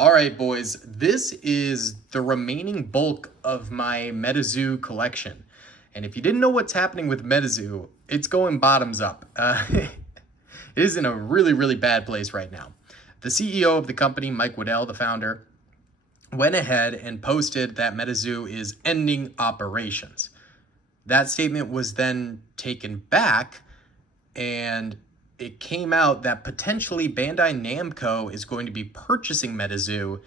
All right, boys, this is the remaining bulk of my MetaZoo collection. And if you didn't know what's happening with MetaZoo, it's going bottoms up. It is in a really, really bad place right now. The CEO of the company, Mike Waddell, the founder, went ahead and posted that MetaZoo is ending operations. That statement was then taken back, and it came out that potentially Bandai Namco is going to be purchasing MetaZoo,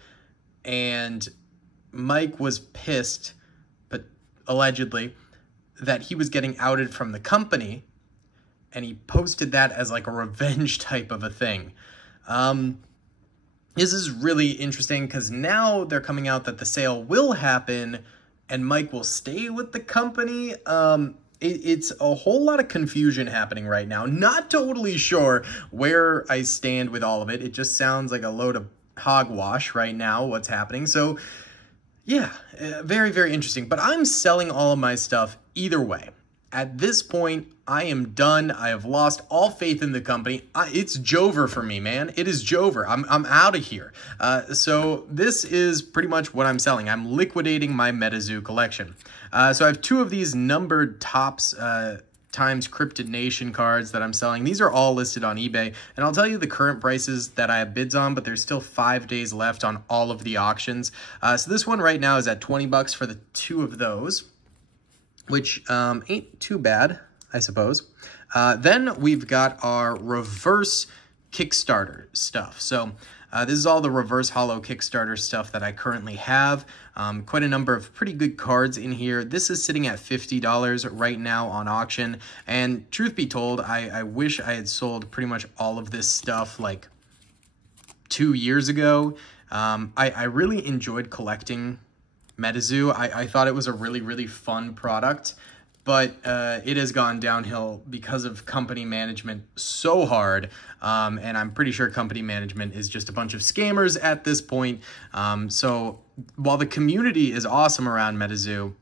and Mike was pissed, but allegedly, that he was getting outed from the company, and he posted that as like a revenge type of a thing. This is really interesting because now they're coming out that the sale will happen and Mike will stay with the company. It's a whole lot of confusion happening right now. Not totally sure where I stand with all of it. It just sounds like a load of hogwash right now, what's happening. So yeah, very, very interesting. But I'm selling all of my stuff either way. At this point, I am done. I have lost all faith in the company. It's Jover for me, man. It is Jover. I'm out of here. So this is pretty much what I'm selling. I'm liquidating my MetaZoo collection. So I have two of these numbered Topps times Cryptid Nation cards that I'm selling. These are all listed on eBay, and I'll tell you the current prices that I have bids on, but there's still 5 days left on all of the auctions. So this one right now is at 20 bucks for the two of those, which ain't too bad, I suppose. Then we've got our reverse Kickstarter stuff. So this is all the reverse hollow Kickstarter stuff that I currently have. Quite a number of pretty good cards in here. This is sitting at $50 right now on auction. And truth be told, I wish I had sold pretty much all of this stuff like 2 years ago. I really enjoyed collecting MetaZoo. I thought it was a really, really fun product, but it has gone downhill because of company management so hard, and I'm pretty sure company management is just a bunch of scammers at this point. So while the community is awesome around MetaZoo,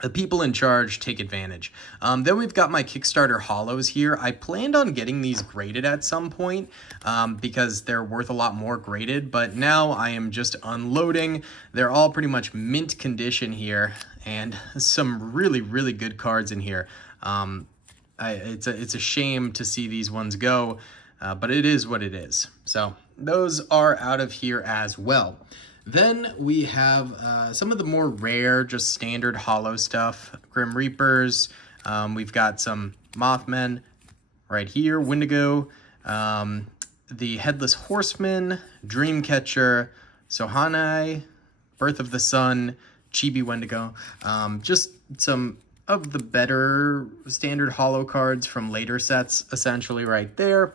the people in charge take advantage. Then we've got my Kickstarter hollows here. I planned on getting these graded at some point because they're worth a lot more graded, but now I am just unloading. They're all pretty much mint condition here, and some really, really good cards in here. It's a shame to see these ones go, but it is what it is. So those are out of here as well. Then we have some of the more rare, just standard hollow stuff. Grim Reapers. We've got some Mothmen right here. Wendigo. The Headless Horseman. Dreamcatcher. Sohanai. Birth of the Sun. Chibi Wendigo. Just some of the better standard hollow cards from later sets, essentially right there.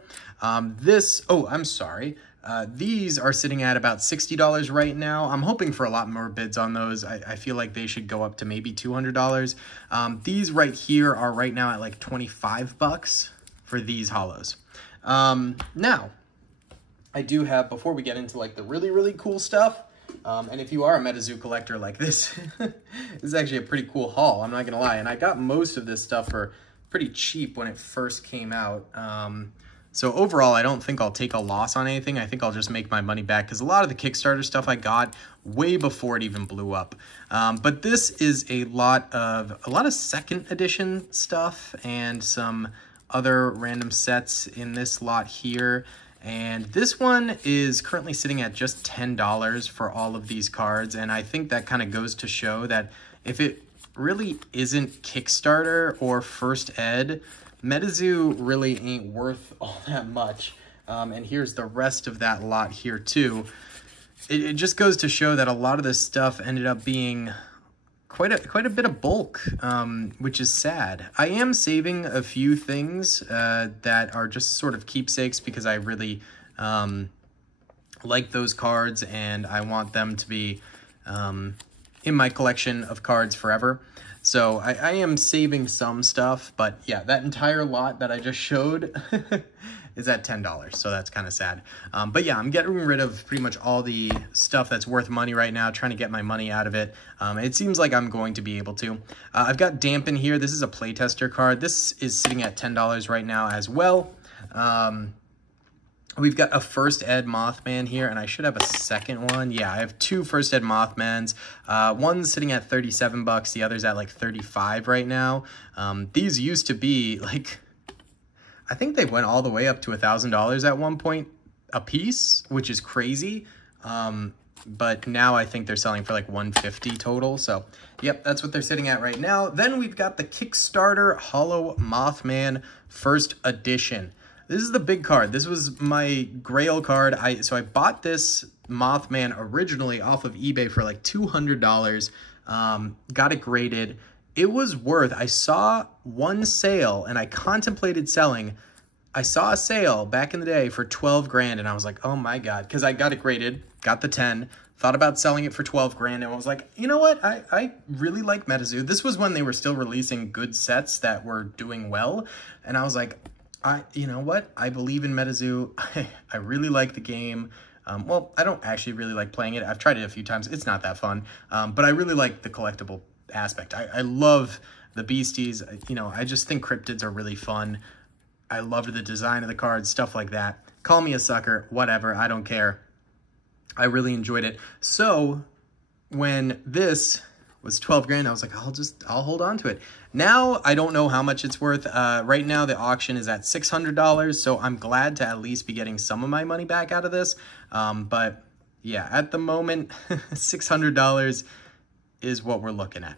These are sitting at about $60 right now. I'm hoping for a lot more bids on those. I feel like they should go up to maybe $200. These right here are right now at like 25 bucks for these hollows. Now, I do have, before we get into like the really, really cool stuff, and if you are a MetaZoo collector like this, this is actually a pretty cool haul, I'm not gonna lie. And I got most of this stuff for pretty cheap when it first came out. So overall, I don't think I'll take a loss on anything. I think I'll just make my money back because a lot of the Kickstarter stuff I got way before it even blew up. But this is a lot of second edition stuff and some other random sets in this lot here. And this one is currently sitting at just $10 for all of these cards. And I think that kind of goes to show that if it really isn't Kickstarter or First Ed, MetaZoo really ain't worth all that much. And here's the rest of that lot here too. It just goes to show that a lot of this stuff ended up being quite a bit of bulk, which is sad. I am saving a few things that are just sort of keepsakes because I really like those cards and I want them to be in my collection of cards forever. So I am saving some stuff, but yeah, that entire lot that I just showed is at $10, so that's kind of sad. But yeah, I'm getting rid of pretty much all the stuff that's worth money right now, trying to get my money out of it. It seems like I'm going to be able to. I've got Dampen here. This is a playtester card. This is sitting at $10 right now as well. We've got a First Ed Mothman here, and I should have a second one. Yeah, I have two First Ed Mothmans. One's sitting at 37 bucks. The other's at like 35 right now. These used to be like, I think they went all the way up to $1,000 at one point a piece, which is crazy. But now I think they're selling for like 150 total. So, yep, that's what they're sitting at right now. Then we've got the Kickstarter Hollow Mothman First Edition. This is the big card. This was my grail card. So I bought this Mothman originally off of eBay for like $200. Got it graded. It was worth, I saw one sale and I contemplated selling. I saw a sale back in the day for 12 grand and I was like, oh my God, because I got it graded, got the 10, thought about selling it for 12 grand and I was like, you know what? I really like MetaZoo. This was when they were still releasing good sets that were doing well. And I was like, you know what? I believe in MetaZoo. I really like the game. Well, I don't actually really like playing it. I've tried it a few times. It's not that fun. But I really like the collectible aspect. I love the beasties. You know, I just think cryptids are really fun. I loved the design of the cards, stuff like that. Call me a sucker, whatever. I don't care. I really enjoyed it. So when this was 12 grand, I was like, I'll hold on to it. Now, I don't know how much it's worth. Right now, the auction is at $600, so I'm glad to at least be getting some of my money back out of this. But yeah, at the moment, $600 is what we're looking at.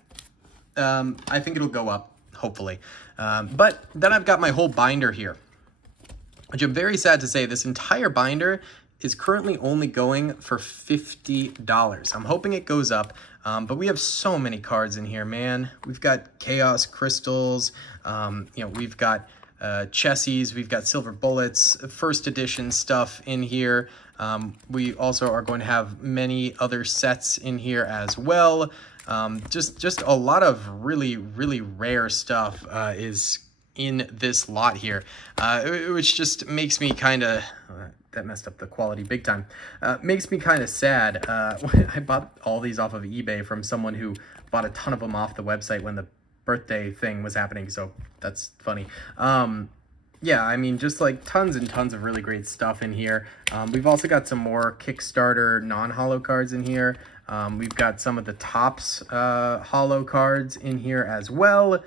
I think it'll go up, hopefully. But then I've got my whole binder here, which I'm very sad to say this entire binder is currently only going for $50. I'm hoping it goes up, but we have so many cards in here, man. We've got Chaos Crystals, you know, we've got Chessies, we've got Silver Bullets, first edition stuff in here. We also are going to have many other sets in here as well. Just a lot of really, really rare stuff is in this lot here, which just makes me kind of... that messed up the quality big time. Makes me kind of sad. I bought all these off of eBay from someone who bought a ton of them off the website when the birthday thing was happening, so that's funny. Yeah, I mean, just like tons and tons of really great stuff in here. We've also got some more Kickstarter non-holo cards in here. We've got some of the Topps holo cards in here as well.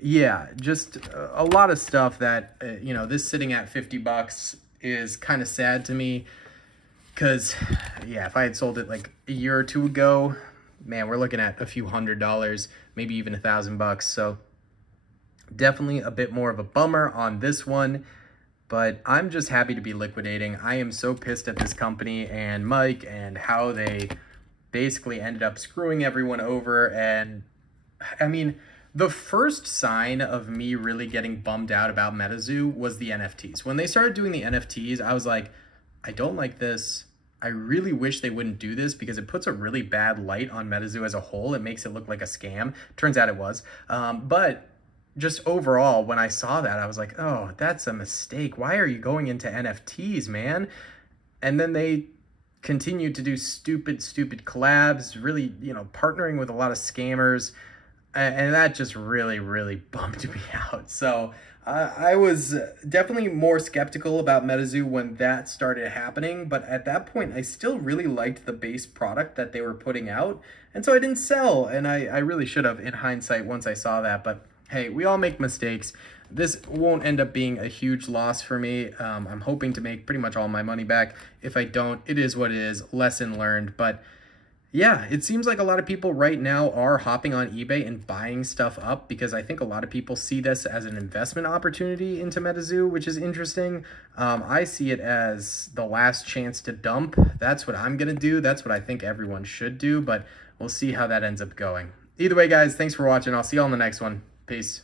Yeah, just a lot of stuff that, you know, this sitting at 50 bucks is kind of sad to me because, yeah, if I had sold it like a year or two ago, man, we're looking at a few $100, maybe even $1,000. So definitely a bit more of a bummer on this one, but I'm just happy to be liquidating. I am so pissed at this company and Mike and how they basically ended up screwing everyone over. And I mean, the first sign of me really getting bummed out about MetaZoo was the NFTs. When they started doing the NFTs, I was like, I don't like this. I really wish they wouldn't do this because it puts a really bad light on MetaZoo as a whole. It makes it look like a scam. Turns out it was. But just overall, when I saw that, I was like, oh, that's a mistake. Why are you going into NFTs, man? And then they continued to do stupid collabs, really, you know, partnering with a lot of scammers. And that just really, really bummed me out. So I was definitely more skeptical about MetaZoo when that started happening. But at that point, I still really liked the base product that they were putting out. And so I didn't sell. And I really should have in hindsight once I saw that. But hey, we all make mistakes. This won't end up being a huge loss for me. I'm hoping to make pretty much all my money back. If I don't, it is what it is. Lesson learned. But yeah, it seems like a lot of people right now are hopping on eBay and buying stuff up because I think a lot of people see this as an investment opportunity into MetaZoo, which is interesting. I see it as the last chance to dump. That's what I'm going to do. That's what I think everyone should do, but we'll see how that ends up going. Either way, guys, thanks for watching. I'll see you all in the next one. Peace.